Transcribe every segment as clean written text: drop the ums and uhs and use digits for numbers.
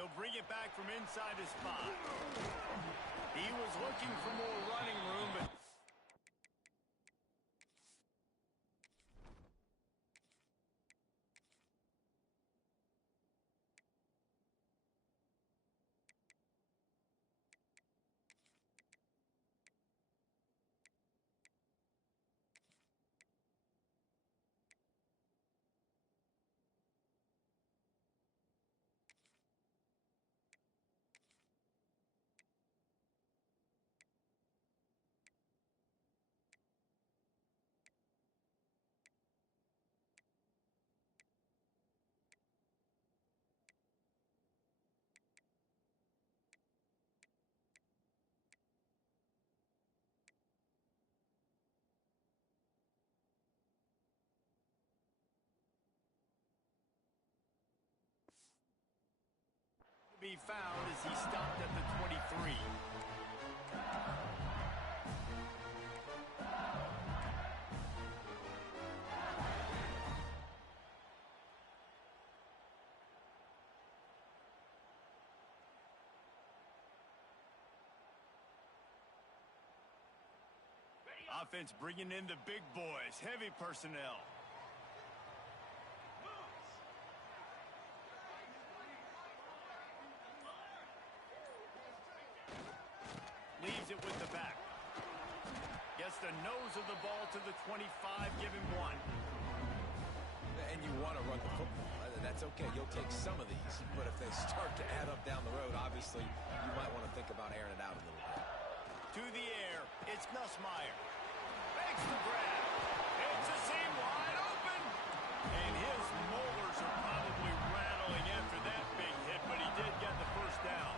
He'll bring it back from inside his spot. He was looking for more running room, but be found as he stopped at the 23. Offense bringing in the big boys, heavy personnel. Leaves it with the back. Gets the nose of the ball to the 25, give him one. And you want to run the football. That's okay. You'll take some of these. But if they start to add up down the road, obviously, you might want to think about airing it out a little bit. To the air, it's Nussmeier. Makes the grab. It's a seam wide open. And his molars are probably rattling after that big hit, but he did get the first down.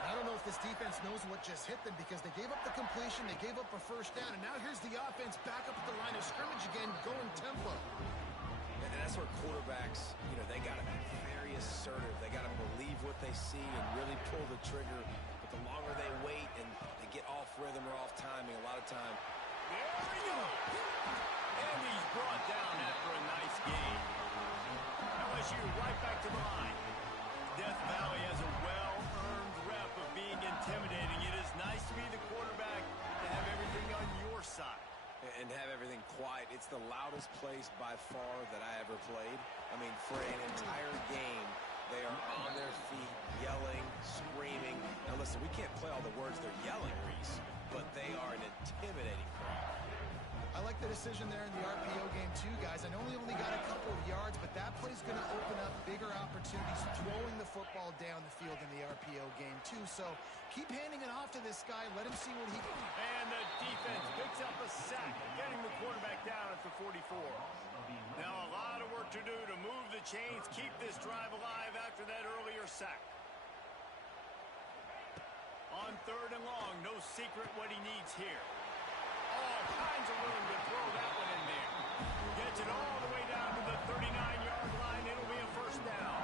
I don't know if this defense knows what just hit them because they gave up the completion, they gave up a first down, and now here's the offense back up at the line of scrimmage again, going tempo. And that's where quarterbacks, they got to be very assertive. They got to believe what they see and really pull the trigger. But the longer they wait and they get off rhythm or off timing, a lot of time. There we go. And he's brought down after a nice game. LSU right back to the line. Death Valley has a well-earned rep of being intimidating. It is nice to be the quarterback, to have everything on your side. And have everything quiet. It's the loudest place by far that I ever played. I mean, for an entire game, they are on their feet, yelling, screaming. Now listen, we can't play all the words they're yelling, Reese, but they are an intimidating crowd. I like the decision there in the RPO game too, guys. I know he only got a couple of yards, but that play's going to open up bigger opportunities throwing the football down the field in the RPO game too. So keep handing it off to this guy. Let him see what he can do. And the defense picks up a sack, getting the quarterback down at the 44. Now a lot of work to do to move the chains, keep this drive alive after that earlier sack. On 3rd and long, no secret what he needs here. All kinds of room to throw that one in there. Gets it all the way down to the 39-yard line. It'll be a first down.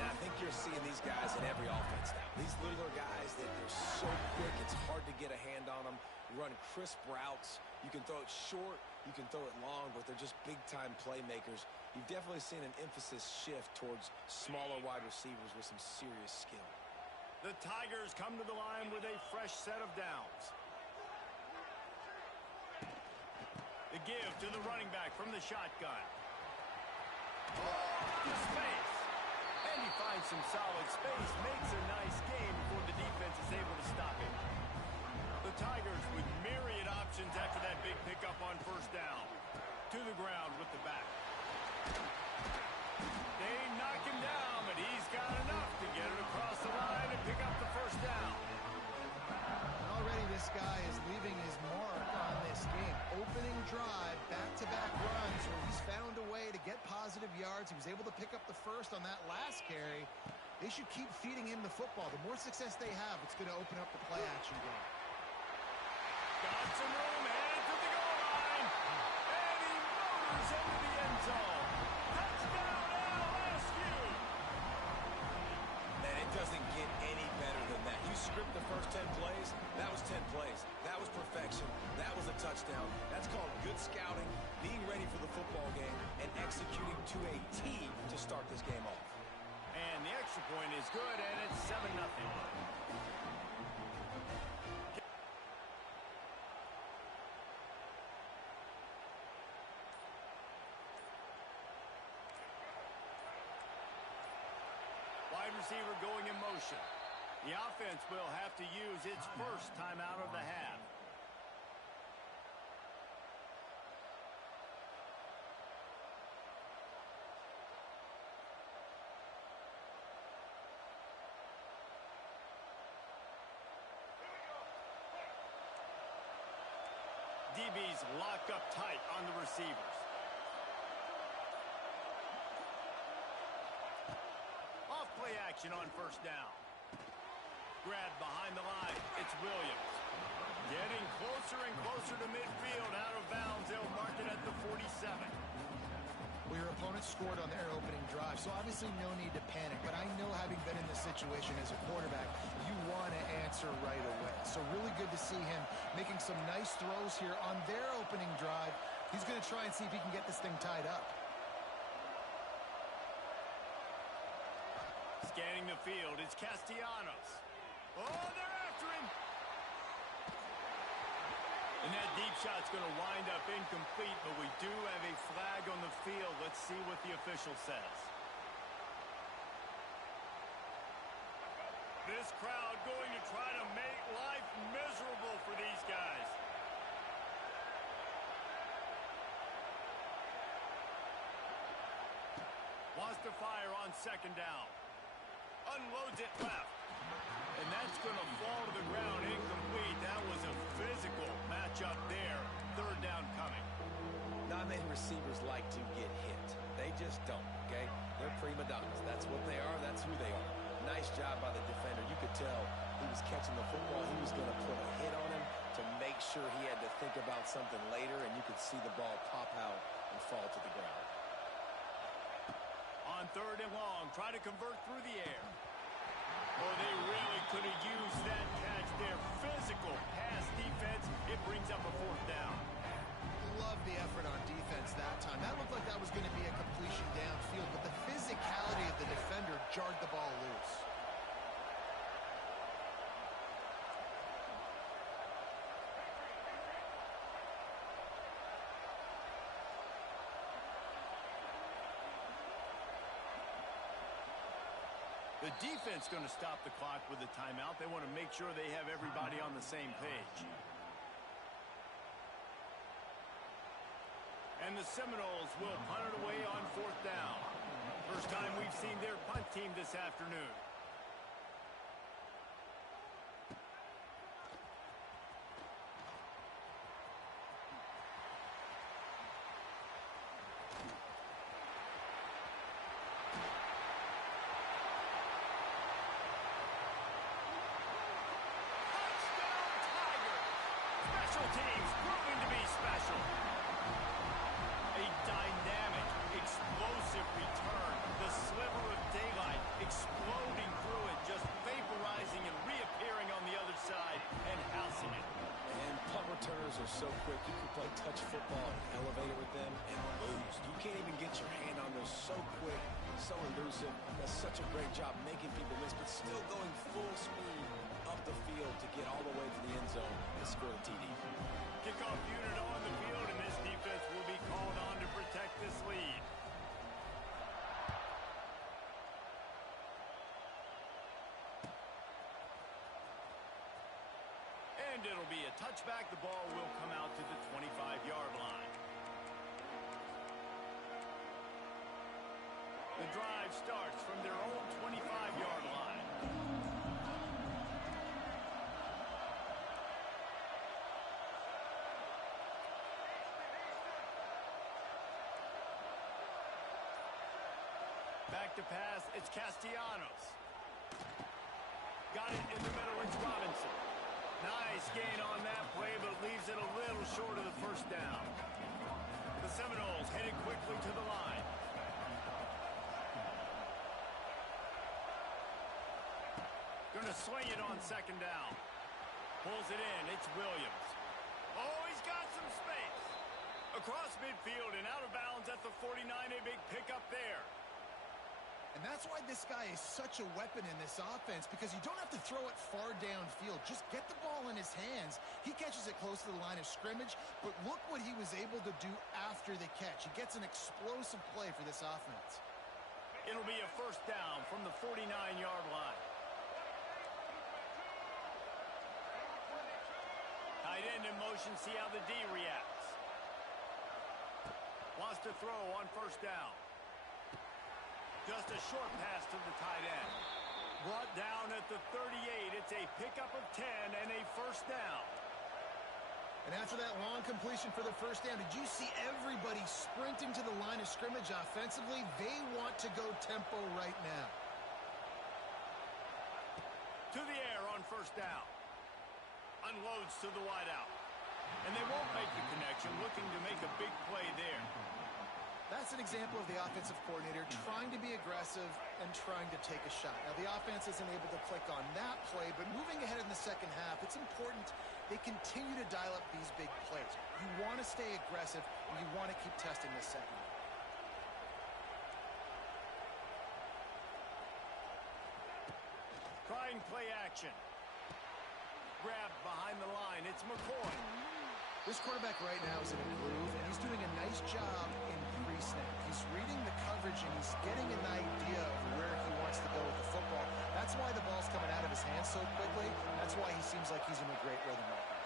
And I think you're seeing these guys in every offense now. These littler guys, they're so quick, it's hard to get a hand on them. Run crisp routes. You can throw it short, you can throw it long, but they're just big-time playmakers. You've definitely seen an emphasis shift towards smaller wide receivers with some serious skill. The Tigers come to the line with a fresh set of downs. The give to the running back from the shotgun. Oh, space. And he finds some solid space, makes a nice game before the defense is able to stop him. The Tigers with myriad options after that big pickup on first down. To the ground with the back. They knock him down, but he's got enough to get it across the line and pick up the first down. Already this guy is leaving his mark on this game. Opening drive, back-to-back runs where he's found a way to get positive yards. He was able to pick up the first on that last carry. They should keep feeding him the football. The more success they have, it's going to open up the play-action game. Got some room, headed to the goal line. And he motors into the end zone. Touchdown, LSU! And it doesn't get any better than that. You script the first 10 plays, that was 10 plays. That was perfection. That was a touchdown. That's called good scouting, being ready for the football game, and executing to a T to start this game off. And And the extra point is good, and it's 7-0. Wide receiver going in motion. The offense will have to use its first timeout of the half. DBs lock up tight on the receivers. Off play action on first down. Grab behind the line. It's Williams. Getting closer and closer to midfield. Out of bounds. They'll mark it at the 47. Well, your opponent scored on their opening drive, so obviously no need to panic. But I know, having been in this situation as a quarterback, you want to answer right away. So really good to see him making some nice throws here on their opening drive. He's going to try and see if he can get this thing tied up. Scanning the field, it's Castellanos. Oh, they're after him. And that deep shot's going to wind up incomplete, but we do have a flag on the field. Let's see what the official says. This crowd going to try to make life miserable for these guys. Wants to fire on second down. Unloads it left. And that's going to fall to the ground incomplete. That was a physical matchup there. Third down coming. Not many receivers like to get hit. They just don't, okay? They're prima donnas. That's what they are. That's who they are. Nice job by the defender. You could tell he was catching the football. He was going to put a hit on him to make sure he had to think about something later, and you could see the ball pop out and fall to the ground. On third and long, try to convert through the air. Oh, they really could have used that catch there. Physical pass defense. It brings up a fourth down. Love the effort on defense that time. That looked like that was going to be a completion downfield, but the physicality of the defender jarred the ball loose. The defense going to stop the clock with a timeout. They want to make sure they have everybody on the same page. And the Seminoles will punt it away on fourth down. First time we've seen their punt team this afternoon. Teams proving to be special. A dynamic, explosive return. The sliver of daylight exploding through it, just vaporizing and reappearing on the other side and housing it. And punt returners are so quick. You can play touch football and elevate it with them and lose. You can't even get your hand on those. So quick, so elusive. Does such a great job making people miss, but still going full speed up the field to get all the way to the end zone and score the TD. Kickoff unit on the field, and this defense will be called on to protect this lead. And it'll be a touchback. The ball will come out to the 25-yard line. The drive starts from their own 25-yard line. Back to pass, it's Castellanos. Got it in the middle, it's Robinson. Nice gain on that play, but leaves it a little short of the first down. The Seminoles headed quickly to the line. Gonna swing it on second down. Pulls it in, it's Williams. Oh, he's got some space. Across midfield and out of bounds at the 49, a big pickup there. And that's why this guy is such a weapon in this offense, because you don't have to throw it far downfield. Just get the ball in his hands. He catches it close to the line of scrimmage, but look what he was able to do after the catch. He gets an explosive play for this offense. It'll be a first down from the 49-yard line. Tight end in motion, see how the D reacts. Wants to throw on first down. Just a short pass to the tight end. Brought down at the 38. It's a pickup of 10 and a first down. And after that long completion for the first down, did you see everybody sprinting to the line of scrimmage offensively? They want to go tempo right now. To the air on first down. Unloads to the wideout. And they won't make the connection, looking to make a big play there. That's an example of the offensive coordinator trying to be aggressive and trying to take a shot. Now, the offense isn't able to click on that play, but moving ahead in the second half, it's important they continue to dial up these big plays. You want to stay aggressive, and you want to keep testing this second half. Trying play action. Grabbed behind the line. It's McCoy. This quarterback right now is in a groove, and he's doing a nice job in pre-snap. He's reading the coverage, and he's getting an idea of where he wants to go with the football. That's why the ball's coming out of his hands so quickly. That's why he seems like he's in a great rhythm right now.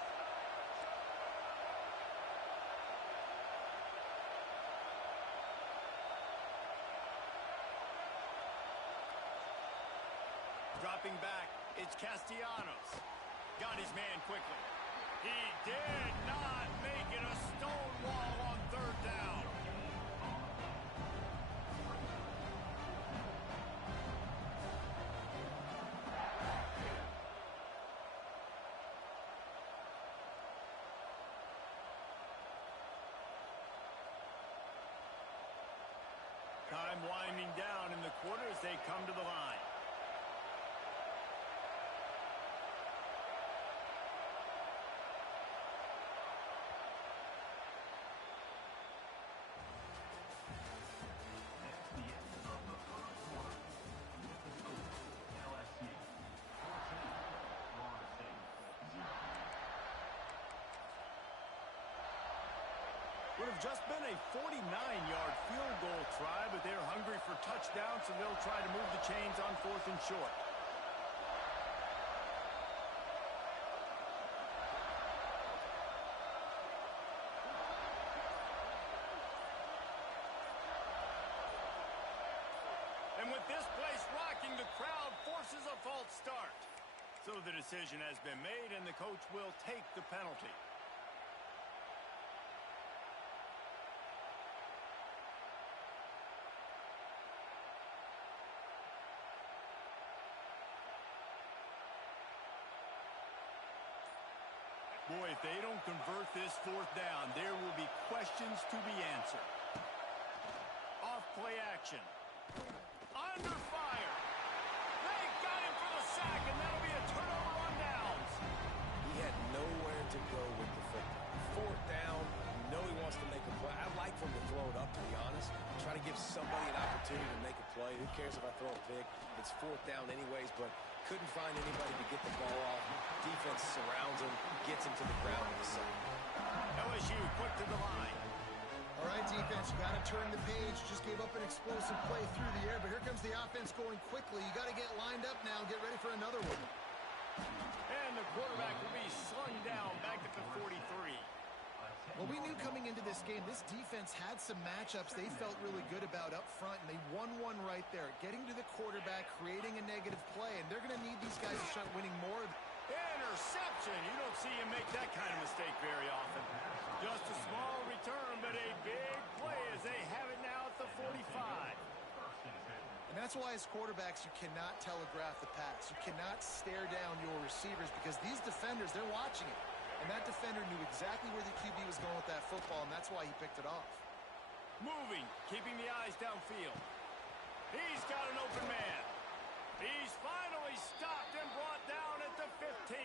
Dropping back, it's Castellanos. Got his man quickly. He did not make it a stone wall on third down. Time winding down in the quarter as they come to the line. Would have just been a 49-yard field goal try, but they're hungry for touchdowns, so they'll try to move the chains on fourth and short. And with this place rocking, the crowd forces a false start. So the decision has been made, and the coach will take the penalty. Boy, if they don't convert this fourth down, there will be questions to be answered. Off play action. Under fire. They got him for the sack, and that'll be a turnover on downs. He had nowhere to go with the football. Fourth down, you know he wants to make a play. I'd like for him to throw it up, to be honest. Try to give somebody an opportunity to make a play. Who cares if I throw a pick? It's fourth down anyways, but couldn't find anybody to get the ball off. Defense surrounds him, gets him to the ground with the sack. LSU quick to the line. All right, defense, you got to turn the page. Just gave up an explosive play through the air, but here comes the offense going quickly. You got to get lined up now and get ready for another one. And the quarterback will be slung down back at the 43. Well, we knew coming into this game, this defense had some matchups they felt really good about up front, and they won one right there. Getting to the quarterback, creating a negative play, and they're going to need these guys to start winning more. Interception. You don't see him make that kind of mistake very often. Just a small return, but a big play as they have it now at the 45. And that's why as quarterbacks, you cannot telegraph the pass. You cannot stare down your receivers because these defenders, they're watching it. And that defender knew exactly where the QB was going with that football, and that's why he picked it off. Moving, keeping the eyes downfield. He's got an open man. He's finally stopped and brought down at the 15.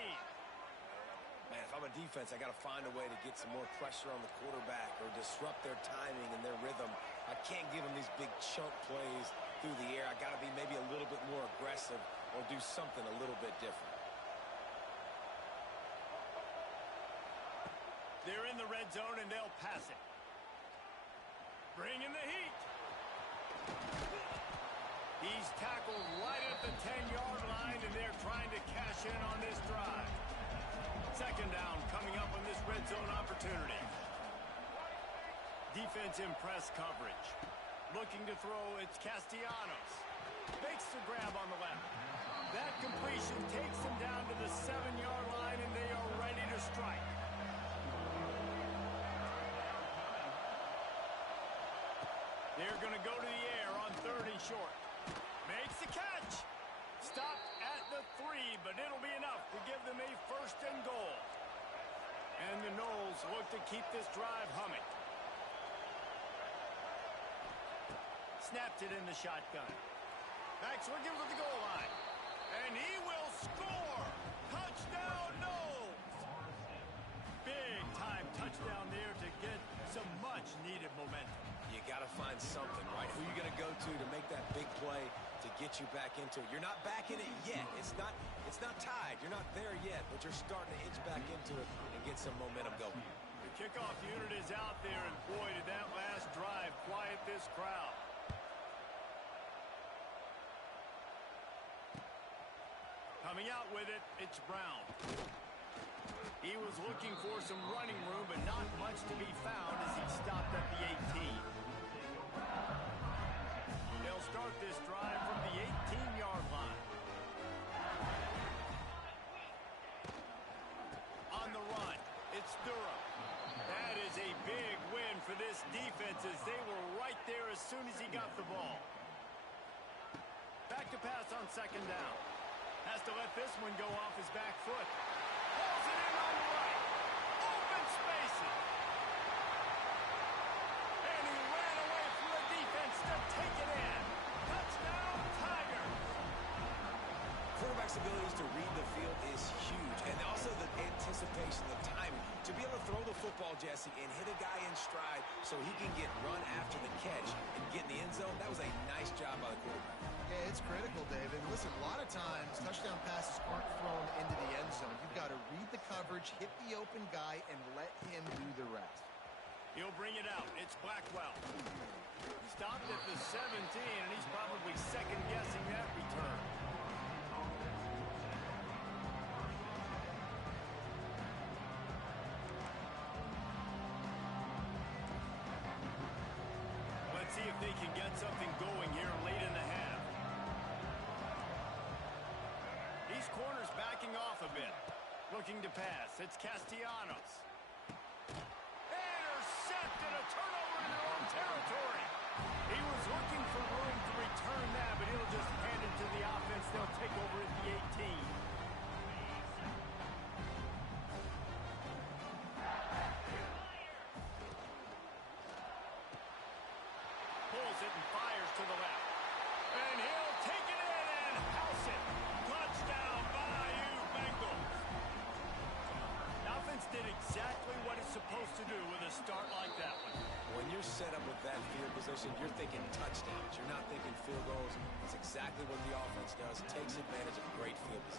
Man, if I'm a defense, I got to find a way to get some more pressure on the quarterback or disrupt their timing and their rhythm. I can't give them these big chunk plays through the air. I got to be maybe a little bit more aggressive or do something a little bit different. They're in the red zone, and they'll pass it. Bringing the heat. He's tackled right at the 10-yard line, and they're trying to cash in on this drive. Second down coming up on this red zone opportunity. Defense in press coverage. Looking to throw, it's Castellanos. Makes the grab on the left. That completion takes him down to the 7-yard line, and they are ready to strike. They're going to go to the air on 3rd and short. Makes the catch. Stopped at the 3, but it'll be enough to give them a 1st and goal. And the Noles look to keep this drive humming. Snapped it in the shotgun. Max Wiggins with the goal line. And he will score. Touchdown, Noles. Big time touchdown there to get some much needed momentum. You got to find something, right? Who are you going to go to make that big play to get you back into it? You're not back in it yet. It's not tied. You're not there yet, but you're starting to inch back into it and get some momentum going. The kickoff unit is out there, and boy, did that last drive quiet this crowd. Coming out with it, it's Brown. He was looking for some running room, but not much to be found as he stopped at the 18. They'll start this drive from the 18-yard line. On the run, it's Durham. That is a big win for this defense as they were right there as soon as he got the ball. Back to pass on 2nd down. Has to let this one go off his back foot. Pulls it in on the right. Open spaces. And he ran away from the defense to take it in. Touchdown, Tigers. Quarterback's abilities to read the field is huge. And also the anticipation, the timing. To be able to throw the football, Jesse, and hit a guy in stride so he can get run after the catch and get in the end zone, that was a nice job by the quarterback. Yeah, it's critical, David. Listen, a lot of times touchdown passes aren't thrown into the end zone. You've got to read the coverage, hit the open guy, and let him do the rest. He'll bring it out. It's Blackwell. He stopped at the 17, and he's probably second-guessing that return. Let's see if they can get something going here late in the half. These corners backing off a bit. Looking to pass. It's Castellanos. Intercepted, a turnover in their own territory. He was looking for room to return that, but he'll just hand it to the offense. They'll take over at the 18. Pulls it and fires to the left. And he'll take it in and house it. Touchdown, Bayou Bengals. The offense did exactly what it's supposed to do with a start like that one. When you're set up with that field position, you're thinking touchdowns. You're not thinking field goals. That's exactly what the offense does. Takes advantage of great field position.